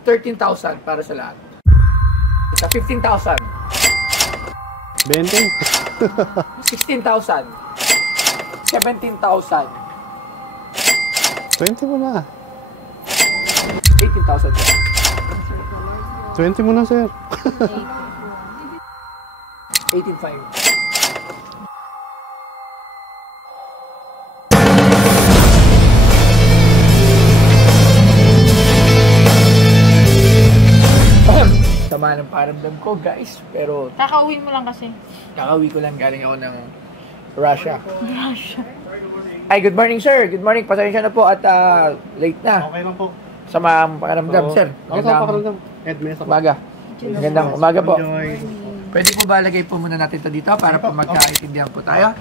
13,000 para sa lahat. Sa 15,000. 20. 16,000. 17,000. 20 mo na. 18,000. 20 mo na, sir. 18,500. Sama ng paramdam ko, guys. Pero Kakauwi mo lang kasi. kakauwi ko lang, galing ako ng Russia. Ay, good morning, sir. Good morning. Pasensya na po at late na. Okay lang po. Sama ang pakiramdam, sir. Ako sa pakiramdam. Ed Mesa. Umaga. Magandang umaga po. Enjoy. Pwede po ba lagay po muna natin ito dito para po magkaintindihan po tayo?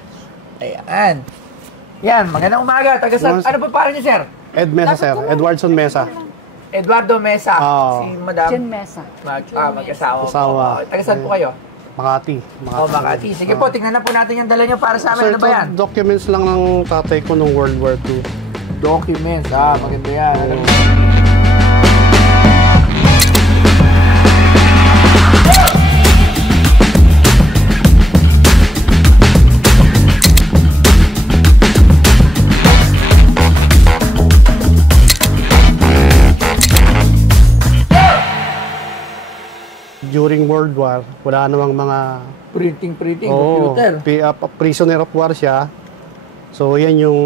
Ayan. Yan, magandang umaga. Ano po pala niyo, sir? Ed Mesa, sir. Edwardson Mesa. Eduardo Mesa. Oo. Si Madam. Jen Mesa. Mag-asawa. Asawa. Tagasan po kayo? Makati. Makati. Sige po, tingnan na po natin yung dala niyo para sa amin. Ano ba yan? Documents lang ng tatay ko nung World War II. Documents. Maganda yan. During World War, wala namang mga Printing, computer. Prisoner of war siya. So, yan yung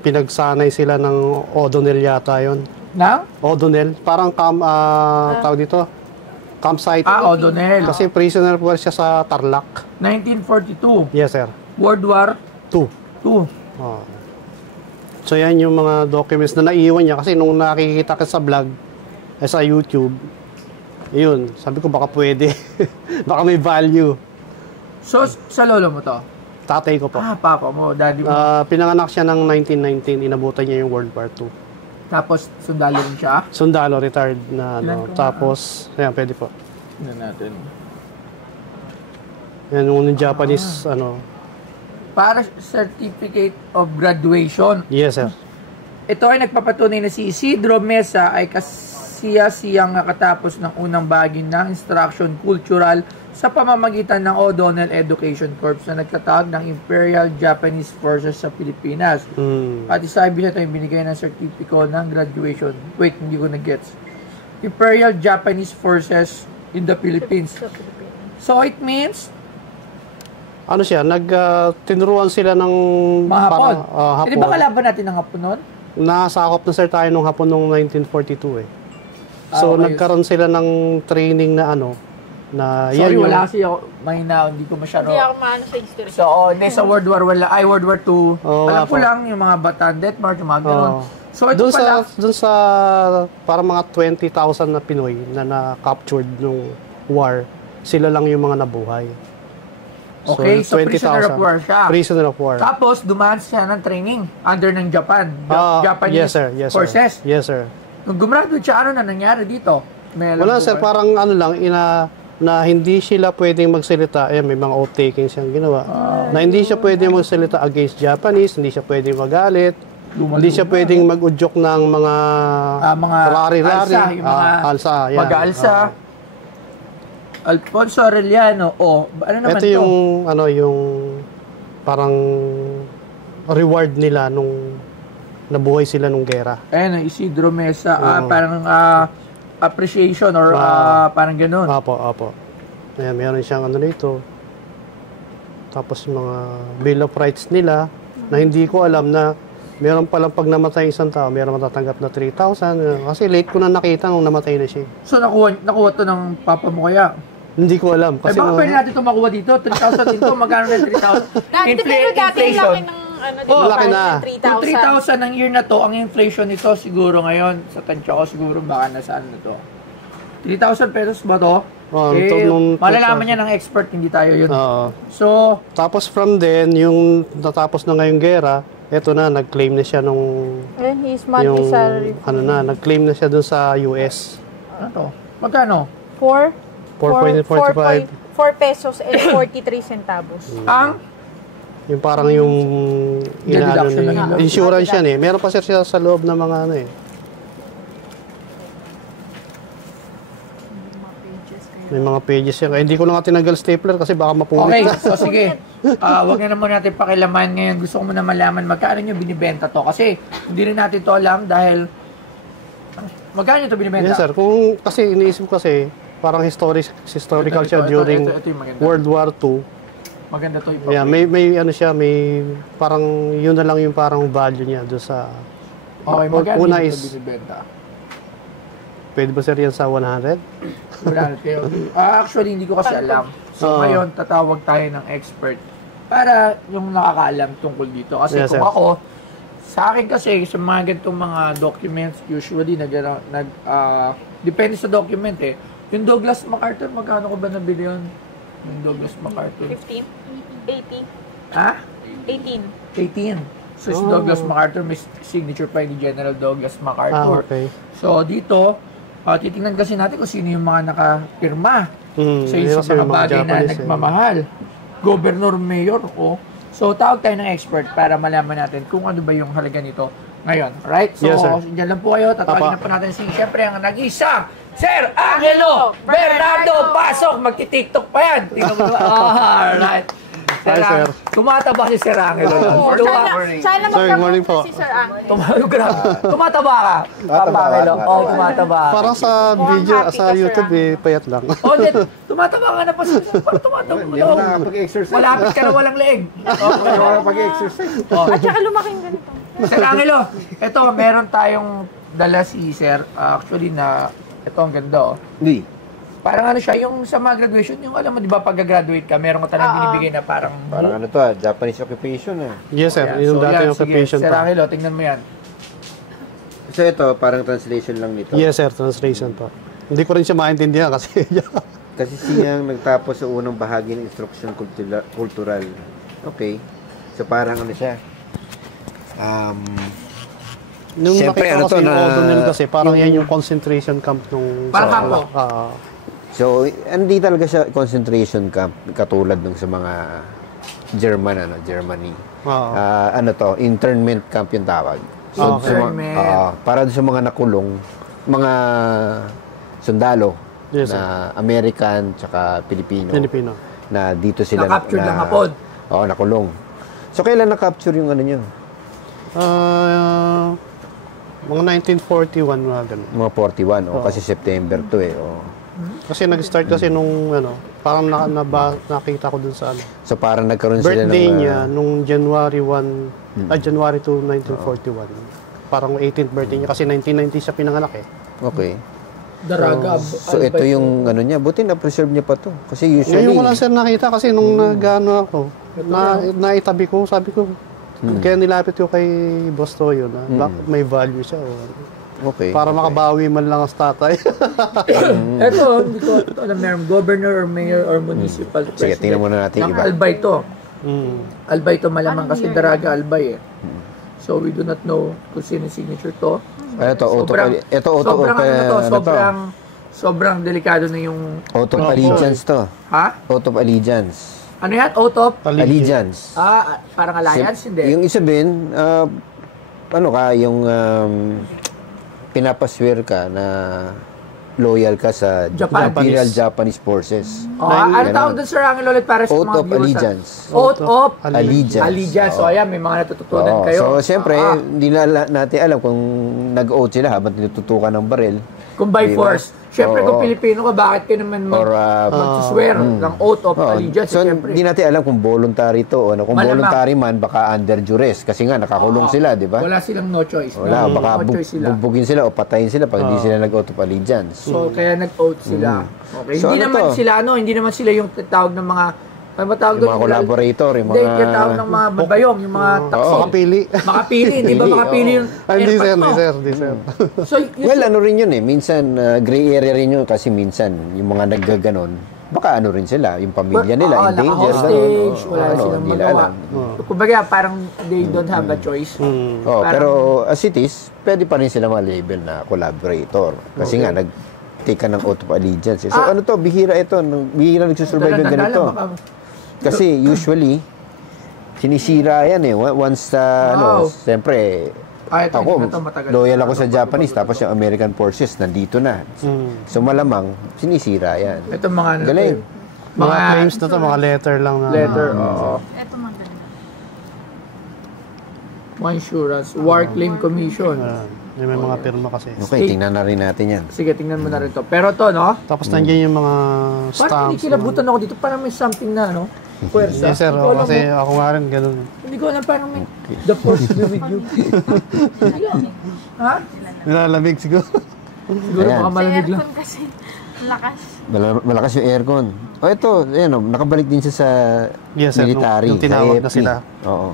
pinagsanay sila ng O'Donnell yata yun. Na? O'Donnell. Parang tawag dito, campsite. O'Donnell. Kasi prisoner of war siya sa Tarlac. 1942. Yes, sir. World War 2. II. Oh. So, yan yung mga documents na naiwan niya. Kasi nung nakikita ka sa vlog, sa YouTube, yun, sabi ko baka pwede. Baka may value. So, sa lolo mo to? Tatay ko po. Papa mo, daddy mo. Pinanganak siya ng 1919, inabutan niya yung World War II. Tapos, sundalo rin siya? Sundalo, retired na ano. Tapos, ayan, pwede po. Tignan natin. Yan yung Japanese, ano. Para certificate of graduation. Yes, sir. Ito ay nagpapatunay na si Isidro Mesa ay siyang nakatapos ng unang bahagi ng instruction cultural sa pamamagitan ng O'Donnell Education Corps na nagtatag ng Imperial Japanese Forces sa Pilipinas. At isabi siya ito yung binigay ng sertipiko ng graduation. Wait, hindi ko na-gets. Imperial Japanese Forces in the Philippines. So it means Ano siya, tinuruan sila ng mga Hapon. Hapon. Hindi ba kalaban natin ng Hapon noon? Nasakop na sir tayo nung Hapon noong 1942 eh. So, okay. nagkaroon sila ng training na ano, na Sorry, yan wala kasi ako, mahina, hindi ko masyado. Hindi ako maano sa history. So, hindi sa World War World War II. Alam ko lang yung mga Bataan Death March, yung mga ganun. So, ito pala. Doon sa parang mga 20,000 na Pinoy na na-captured nung war, sila lang yung mga nabuhay. Okay, so prisoner of war siya. Prisoner of war. Tapos, dumaan siya ng training under ng Japan. yes, Japanese sir. forces. Yes, sir. Nung gumraduate siya, ano na nangyari dito? Wala, sir. Parang ano lang, na hindi sila pwedeng magsalita. May mga oath-taking siyang ginawa. Na hindi siya pwedeng magsalita against Japanese, hindi siya pwedeng magalit, hindi siya pwedeng mag-udyok ng mga rari-rari. Alsa, yung mga alsa, yan. mag-alsa. Alfonso Arellano, ano naman ito yung, yung parang reward nila nung nabuhay sila nung gera. Ayun, Isidro Mesa, parang appreciation or parang ganun. Apo. Ayan, meron siyang dito. Tapos mga Bill of Rights nila na hindi ko alam na meron palang pag namatay isang tao, meron matatanggap na 3,000. Kasi late ko na nakita nung namatay na siya. So nakuha to ng papa mo kaya? Hindi ko alam. Kasi baka pwede natin ito makuha dito. 3,000 dito. Magkano na 3,000? Pero dati laki ng laki na. Kung 3,000 ang year na to, ang inflation nito siguro ngayon, sa tansya ko siguro baka nasa ano to. 3,000 pesos ba to? Malalaman niya ng expert, hindi tayo yun. So, tapos from then, yung natapos na ngayong gera, eto na, nag-claim na siya nung his monthly salary. Nag-claim na siya dun sa US. Ano to? Magkano? 4.45. 4 pesos and 43 centavos. Ang? Yung parang yung insurance yan eh. Meron pa siya sa loob ng mga May mga pages yan. Hindi ko na nga tinanggal stapler kasi baka mapunit Okay, na. so sige. Wag na naman natin pakilaman ngayon. Gusto ko muna malaman magkano nyo binibenta to. Kasi hindi rin natin to alam dahil magkano nyo to binibenta? Yes, sir. Kung, kasi iniisip ko kasi, parang historical siya during ito yung maganda. World War II. Maganda to. Yeah, may ano siya, may parang yun na lang yung parang value niya doon sa Okay, magkano una nyo is to binibenta? pwede ba sir yan sa 100? Wala kayo. Actually, hindi ko kasi alam. So, ngayon, tatawag tayo ng expert para yung nakakaalam tungkol dito. Kasi Yes, kung sir. ako, sa akin kasi, sa mga ganitong mga documents, usually, depende sa document eh. Yung Douglas MacArthur, magkano ko ba nabili yun? Yung Douglas MacArthur. 15? 18? Ha? 18. 18. So, si Douglas MacArthur, may signature pa ni General Douglas MacArthur. Okay. So, dito, titingnan kasi natin kung sino yung mga nakapirma sa yun isang kasi mga yung bagay na Japanese, nagmamahal. Governor, mayor, So, tawag tayo ng expert para malaman natin kung ano ba yung halaga nito ngayon. Right? So, Yes, sir. dyan lang po kayo. Tatawagin na po natin siyempre, ang nag-isang Sir Angelo Bernardo Pasok. Magti-TikTok pa yan. Tingnan mo ba? Alright. Hi, sir. Tumataba si Sir Angelo. Sana Sir, good morning po. si Sir Ang. Tumataba ka. Papa Angelo. Oo, tumataba. Parang sa video, happy sa ka, Sir, YouTube payat lang. Oh, tumataba ka na pa. Parang tumataba. Hindi ako nakapag-exercise. Malapit ka na walang leeg. Hindi ako nakapag-exercise. At saka lumaking ganito. Sir Angelo, ito, meron tayong dala si Sir. Actually, ito ang ganda. Hindi. Parang ano siya, yung sa mga graduation, yung alam mo, di ba, pag-graduate ka, meron ka talagang binibigay na parang... Parang ano to Japanese occupation Yes, sir. Yeah, Yung so, dati yan, yung sige, occupation Sir pa. Angelo, tingnan mo yan. So ito, parang translation lang nito. Yes, sir. Translation pa. Hindi ko rin siya maintindihan kasi Kasi siyang nagtapos sa unang bahagi ng instruction cultural. Okay. So parang ano siya. nung Siyempre, nakita ano ko to kasi yung na- O'Donnell kasi, parang yan yung concentration camp nung... Parang kampo. So, hindi talaga siya concentration camp katulad ng sa mga Germany. Ano to, internment camp yung tawag. So, Okay. para sa mga nakulong, mga sundalo Yes, na American tsaka Pilipino. Filipino. Na dito sila Na-capture lang hapon. Oo, nakulong. So, kailan na-capture yung ano nyo? Mga 1941, mga ganun. Mga 41, kasi September to eh. Kasi nag-start kasi nung, parang nakita ko dun sa So, parang nagkaroon sila ng... birthday niya nung January 1, January 2, 1941. Parang 18th birthday niya kasi 1990 siya pinanganak eh. Okay. Daraga. So, ito yung ano niya. Buti na-preserve niya pa to. Kasi usually... Ngayon ko lang sir nakita kasi nung nag-ano ako, naitabi ko, sabi ko, kaya nilapit ko kay Boss Toyo na bakit may value siya. Okay. Para makabawi man lang ang tatay. Ito, hindi ko alam, meron governor or mayor or municipal president. Sige, tingnan muna natin ng iba. Albay to. Albay to malamang kasi Daraga Albay eh. So we do not know kung sino signature to. Ano to? Sobrang delikado na yung... Oath of Allegiance to. Ha? Oath of Allegiance. Ano yan? Oath of? Allegiance. Parang alliance? Hindi. Yung isa din, ano ka, yung pinapaswear ka na loyal ka sa Imperial Japanese Forces. Ano tawag doon, Sir Angelo, ulit para sa Oath mga of viewers? Allegiance. Oath of Allegiance. Allegiance. So, ayan, may mga natututunan Oo. kayo. So, siyempre, hindi na natin alam kung nag-oath sila habang tinututukan ng baril. Kung by Diba? force. Siyempre, kung Oo. Pilipino ka, bakit ka naman mag-swear ng Oath of Allegiance? So, Siyempre. hindi natin alam kung voluntary to o ano. Kung Malamang. voluntary man, baka under duress. Kasi nga, nakakulong sila, di ba? Wala silang no choice. Wala, baka no choice sila. bugbugin sila o patayin sila pag hindi sila nag-oath of allegiance. So, kaya nag-oath sila. Okay. So, Hindi ano naman to? sila, hindi naman sila yung tawag ng mga, ano ba tawag Yung mga collaborator, yung Hindi, mga... yung tawag ng mga babayong, yung mga taksil. Makapili. Makapili, di ba makapili yung Hindi airpack sir, mo? hindi sir. So, Well, ano rin yun eh. Minsan, gray area rin yun kasi minsan, yung mga naggaganon, baka ano rin sila, yung pamilya nila, in danger. Naka-hostage, wala Ano, silang hindi nila magawa. alam. Kumbaga, parang they don't have a choice. Oh, Parang- pero as it is, pwede pa rin sila ma-label na collaborator. Kasi nga, nag-take ka ng oath of allegiance. Eh. So ano to, bihira ito. Bihira nagsusurvive yung ganito. Kasi usually, sinisira yan eh. Once, Wow. siyempre, Ito, Ako, hindi na to matagal. loyal ako sa Japanese, tapos yung American forces nandito na. So malamang, sinisira yan. Ito mga ano. Galing. Mga claims na to, mga letter lang na. Letter, oo. Ito maganda. Mga insurance, War Claim Commission. Yung may mga pirma kasi. Okay, tingnan na rin natin yan. Sige, tingnan mo na rin to. Pero to, no? Tapos nandiyan yung mga Parang stamps. hindi kilabutan ako dito. Parang may something na, no? Puwersa. Yes, sir. Hindi ko alam Kasi kung- ako nga rin, ganun. Hindi ko alam parang may the force to be with you. Ha? Nilalamig siguro. Siguro Ayan. baka malamig lang. Aircon kasi. Lakas. Malakas yung aircon. O ito, ayan o, nakabalik din siya sa Yes, sir. military. Nung tinawag na sa AFP. sila. Oo.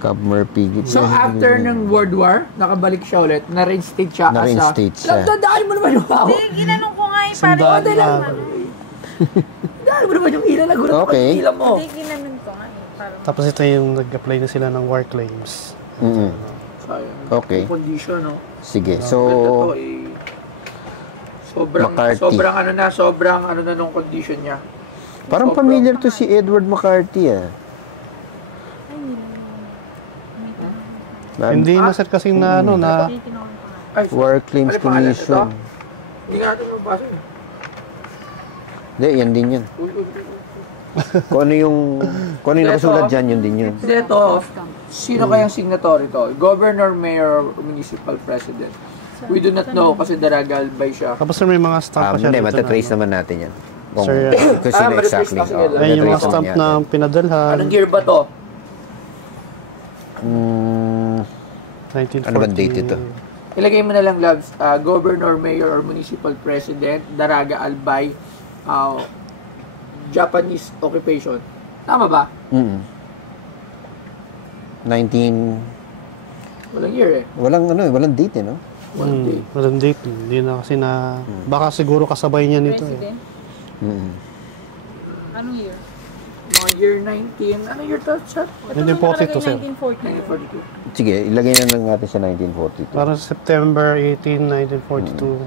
Cub Murphy. So after ng World War, nakabalik siya ulit, na-reinstate siya Na-reinstate siya. Dadaan mo naman yung ako. Hindi, ginanong ko nga eh. Sandaan Parang lang. Dadaan mo naman yung ilan. Nagulat ako Okay. yung ilan mo. Hindi, ginanong ko nga eh. Parang Tapos ito yung nag-apply na sila ng war claims. Mm-mm. Sayang. Okay. Yung condition, no? Sige, Ganda so, to, eh. McCarthy. Sobrang ano na nung condition niya. parang familiar to si Edward McCarthy Hindi na sir kasing na ano na Ay, War Claims ano pangalan Commission. nito? Hindi nga natin mabasa. Hindi, yan din yun. Kung ano yung nakasulat dyan, yun din yun. Ito, sino kayang signatory to? Governor, Mayor, or Municipal President? We do not know kasi Daraga Albay siya. tapos sir, may mga stamp pa siya Hindi, dito matatrace na, naman natin yan. Kung, Sir, kung sino ma-retrace exactly. na, sige lang. ayun yung mga matatrace stamp naman na yan. pinadalhan. Anong year ba to? Mm, 1940. ano bang date ito? Ilagay mo na lang, Labs, Governor, Mayor, or Municipal President, Daraga Albay, Japanese occupation. Tama ba? 19... Walang year eh. Walang date no? Walang date. Walang date. Hindi na kasi na, baka siguro kasabay niya nito eh. president. Mm. Anong year? Mga year 19, ano year to, chat? Ito 1942 sir. 1942. 1942. Sige, ilagay na lang natin sa 1942. Parang September 18, 1942.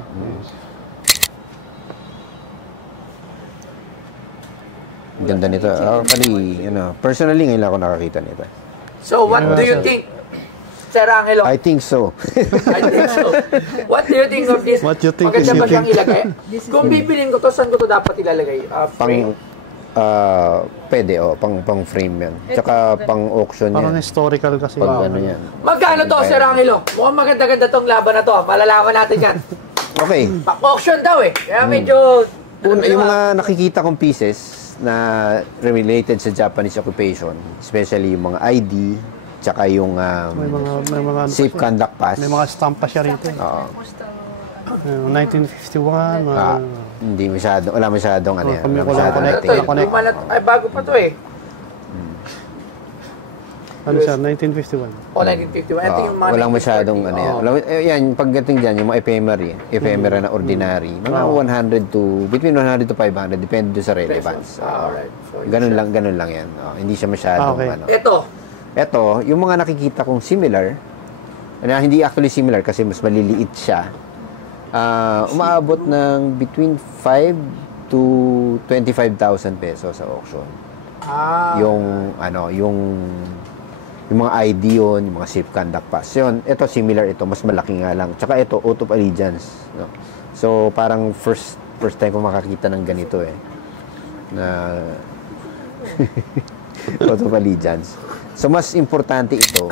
Ang ganda nito. Actually, personally, ngayon lang ako nakakita nito. So, what do you think, Sir Angelo? I think so. I think so. What do you think of this? What you think Maganda is ba you siyang think. ilagay? Kung bibilin ko to, saan ko to dapat ilalagay? Frame? Pwede, pang frame yan. Tsaka pang auction Parang yan. historical kasi. Pag ano yan. Magkano to, Sir Angelo? Mukhang maganda-ganda tong laban na to. Malalaman natin yan. Okay. Pa-auction daw eh. Kaya medyo... Yung mga nakikita kong pieces na related sa Japanese occupation, especially yung mga ID, tsaka yung May mga ano safe pa siya. conduct pass. May mga stamp pa siya rito. Oo. 1951. Hindi wala masyadong ano yan. kami Wala ko lang masyadong connect. Ito, dating. Connect. ay bago pa to eh. Ano siya? 1951. O, 1951. Ito yung mga... Walang masyadong ano yan. Yan, pagdating dyan, yung mga ephemera na ordinary, mga 100 to, between 100 to 500, depende doon sa relevance. Alright. So, Ganun lang yan. Hindi siya masyadong Okay. ano. ito, Yung mga nakikita kong similar, na hindi actually similar kasi mas maliliit siya, umaabot ng between 5 to 25,000 pesos sa auction. Yung mga ID yun, yung mga safe conduct pass yun. Ito similar ito, mas malaki nga lang. Tsaka ito, oath of allegiance. No? So, parang first time ko makakita ng ganito na oath of allegiance. So, mas importante ito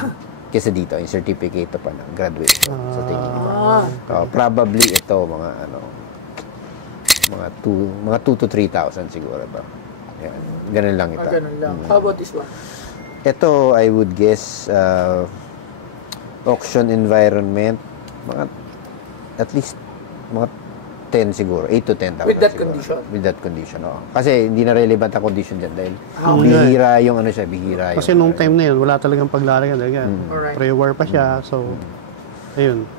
kaysa dito, yung certificate pa ng graduation sa tingin ko. Probably ito, mga 2 to 3,000 siguro ba. Yan. Ganun lang ito. ganun lang. How about this one? Ito, I would guess, auction environment, at least, mga 10 siguro, 8 to 10,000 With that siguro. condition? With that condition, oo. Kasi hindi na relevant ang condition dyan dahil okay. bihira yung bihira Kasi nung time na yun, wala talagang paglalagyan. Alright. Pre-war pa siya. So, ayun.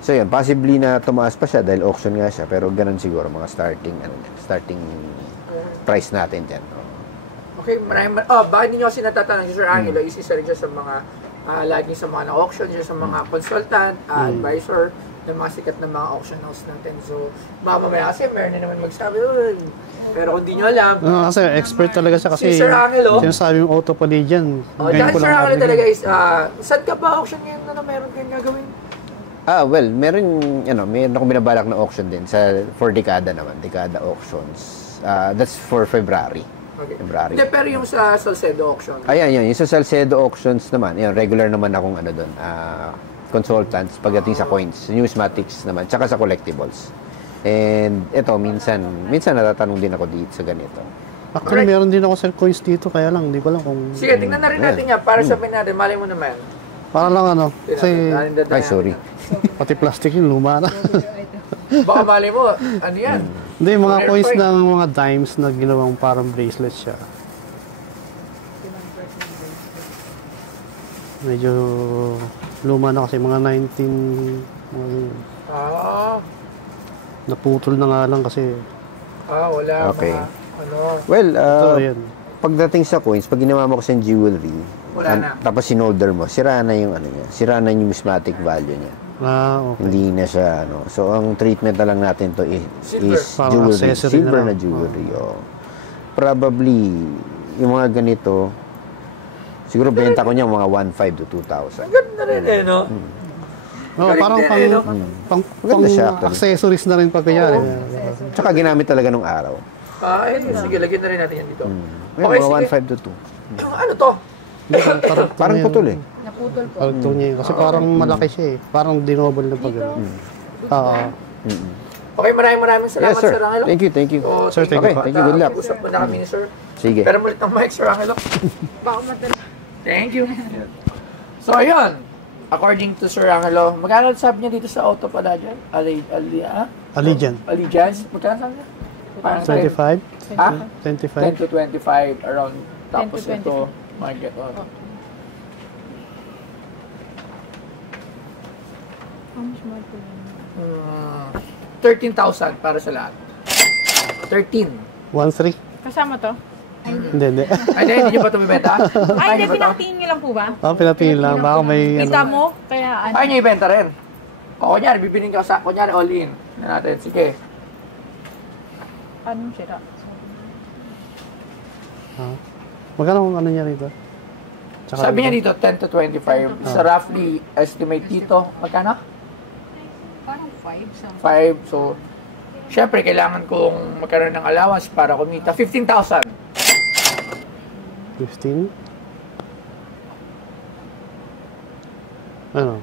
So yun, possibly na tumaas pa siya dahil auction nga siya, pero ganun siguro mga starting price natin dyan. Okay, bakit ninyo kasi natatanong si Sir Angelo, isa rin siya sa mga laging sa mga na-auction, siya sa mga consultant, advisor, ng mga sikat na mga auction house natin. So, mamamaya kasi meron na naman magsabi, "Uy." Pero kung di nyo alam, Kasi expert talaga siya kasi Si Sir Angelo? sinasabi yung auto pali dyan. dahil Sir Angelo talaga is, saan ka ba auction ngayon na meron kayong gagawin? Well, meron akong binabalak na auction din for dekada naman, dekada auctions. That's for February. Okay. February. Hindi, pero yung sa Salcedo auction. Ayan, yung sa Salcedo auctions naman, yun, regular naman akong doon, consultants pagdating sa coins, numismatics naman, tsaka sa collectibles. And ito, minsan natatanong din ako dito sa ganito. Actually, meron din ako sa coins dito, kaya lang, hindi ko lang kung... Sige, tingnan na rin natin yan para sabihin natin, malay mo naman. Para lang kasi Ay, sorry. pati plastic yung luma na. Baka malay mo, ano yan? Hindi, mga coins ng mga dimes na ginawang parang bracelet siya. Medyo luma na kasi mga 19... Ah, naputol na nga lang kasi. wala. Okay. Mga, ano, Well, Ito, yan. pagdating sa coins, pag ginawa mo kasi yung jewelry, Wala na. tapos sinolder mo, sira na yung sira na yung numismatic value niya. Okay. Hindi na siya, So, ang treatment na lang natin to Silver. is Parang jewelry. accessory Silver na na lang. jewelry, Probably, yung mga ganito, siguro benta ko niya mga 1,500 to 2,000. ganda rin no? Parang pang Maganda siya, actually. accessories na rin pag kanyari. Tsaka ginamit talaga nung araw. Sige, lagyan na rin natin yan dito. Ngayon, Okay, mga sige. 1,500 to 2. Ano to? Parang putol eh. Naputol po. Pagto niya yun. Kasi parang malaki siya eh. Parang dinoble na pag Oo. Okay, maraming salamat, Yes, sir. Sir Angelo. Thank you. So, Sir, thank you. Okay, thank you. Good luck. Usap mo na kami ni Sir. Sige. Pero mulit ng mic, Sir Angelo. Baka matala. Thank you. So, ayun. According to Sir Angelo, magkano sabi niya dito sa auto pala dyan? Allegiant. Allegiance? Magkano sabi niya? Parang 25? Ha? 10 25? to 25 around. 10 Tapos to ito, market on. How much more po yun? 13,000 para sa lahat. 13. 1-3? Kasama to? Hindi. Ay, hindi niyo ba ito bibenta? Ay, hindi, niyo ba ito? pinaktingin niyo lang po ba? Pinatingin lang. Baka may Kita mo? Kaya ano? Ay, niyo ibenta rin. O, kunyari, bibiling ka sa, kunyari, all in. Yan natin, sige. Anong sira? Magkano ang ano niya rito? Tsaka Sabi niya dito, 10 to 25. Sa roughly, estimate dito, magkano? Parang 5 something. 5. So, syempre, kailangan kong magkaroon ng allowance para kumita. 15,000. 15? Ano?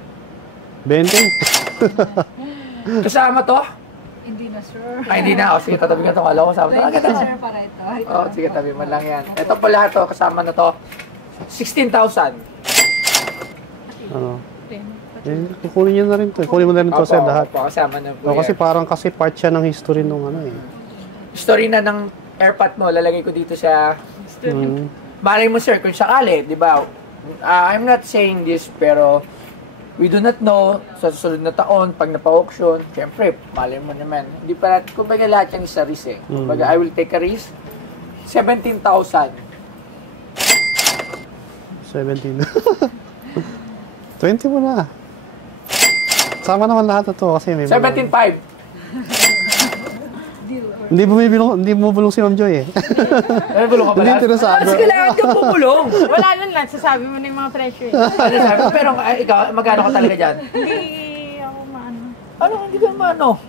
20? Kasama to? Hindi na, sir. Ay, hindi na. O, sige, tatabi ka ito. Alam ko, kasama to. Agad na. Sir, para ito. O, sige, tabi mo lang yan. Ito pa lahat to, kasama na to. 16,000. Ano? Kukunin niyo na rin to. Kunin mo na rin to sa lahat. Opo, kasama na po Kasi yan. parang kasi part siya ng history nung ano eh. Story na ng airpot mo, lalagay ko dito sa... Malay mo, sir, kung sakali, di ba? I'm not saying this, pero we do not know sa susunod na taon, pag napa-auction, syempre, malay mo naman. Hindi pa natin, kumbaga lahat yan is a risk eh. Kumbaga, I will take a risk. 17,000. 17. 20 mo na. Sama naman lahat na to kasi may 17,500. Hindi mo bulong si Ma'am Joy eh. Ano, bulong ka ba? Hindi interesado. Mas kailangan ka bumulong. Wala nun lang. Sasabi mo na yung mga presyo eh. Ano sabi mo? Pero ikaw, magkano ka talaga dyan? Hindi ako maano. Ano, hindi ka maano?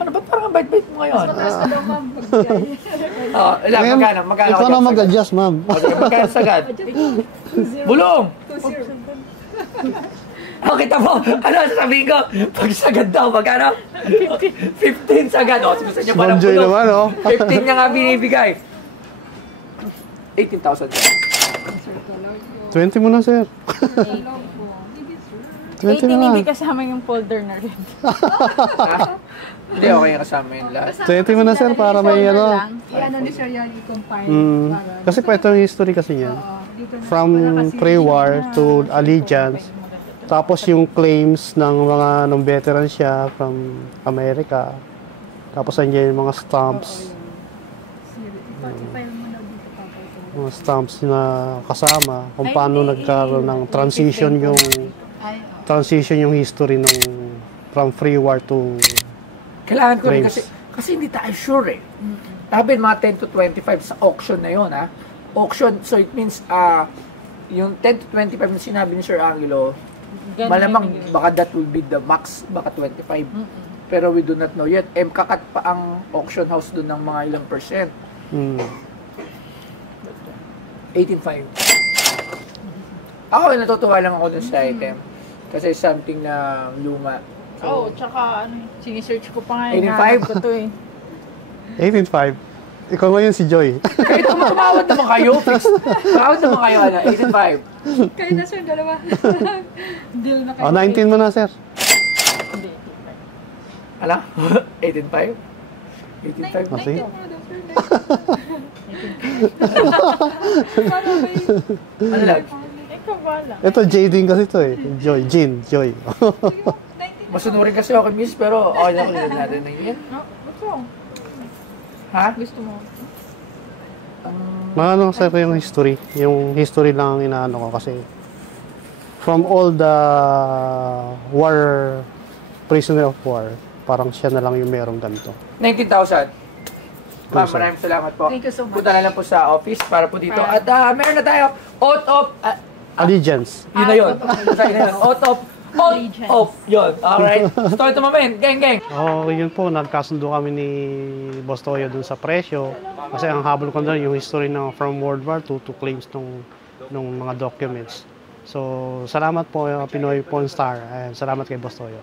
Ano, ba't parang ang bait-bait mo ngayon? Oh, ilang, magkano Ikaw ka na dyan? mag-adjust, ma'am. Okay, magkano sagad? Bulong! Oh, kita mo, ano sasabihin ko? Pag sagad daw, magkano? 15 sagad. O, gusto niyo pa ng Ma'am Joy bulong. naman, oh. 15 niya nga binibigay. 18,000. 20 mo na, sir. 20 18 na. hindi kasama yung folder na rin. Ha? Hindi, okay yung kasama yun lahat. 20 mo na, sir, para may Folder ano. lang. I-ano ni Sir yan, i-compile. Kasi pa ito yung history kasi niyan. From pre-war to allegiance. Tapos yung claims ng mga nung veteran siya from America. Tapos andyan yung mga stamps. I-file mo na dito papay. Mga stamps na kasama. Kung paano nagkaroon ng transition yung history ng from free war to Kailangan ko rin Frames. kasi hindi tayo sure eh. Sabi mga 10 to 25 sa auction na yon ha. Auction, so it means yung 10 to 25 na sinabi ni Sir Angelo, Ganun malamang yun. baka that will be the max, baka 25. Pero we do not know yet. Kakat pa ang auction house doon ng mga ilang percent. mm, 18.5. Ako, natutuwa lang ako dun sa item. Kasi something na luma. Oo, tsaka ano, sinisearch ko pa nga. 85? hinahanap ko to eh. 18.5. Ikaw ngayon si Joy. Kahit tumawad naman kayo, fix. Tumawad naman kayo, 18.5. Kayo na sir, dalawa. Deal na kayo. Oh, 19 mo na, sir. Hindi, Ala? 18.5? 18.5? Oh, sige. Ano lang? ikaw bala. Ito, J din kasi ito eh. Joy, Jin, Joy. Masunurin kasi ako, miss, pero okay lang ulit natin na yun. No, ito. Ha? Gusto mo? Maano sa yung history. Yung history lang ang inaano ko kasi from all the war, prisoner of war, parang siya na lang yung merong ganito. 19,000. Ma'am, Sir. maraming salamat po. Thank you so much. Punta na lang po sa office para po dito. At meron na tayo, oath of, Allegiance. yun na yun. Sorry na yun. Oath of, yun. Alright. Story to mamen. Gang. Oh, yun po, nagkasundo kami ni Boss Toyo dun sa presyo. Kasi ang habol ko doon yung history ng from World War II to claims nung mga documents. So, salamat po Pinoy Pawn Star and salamat kay Boss Toyo.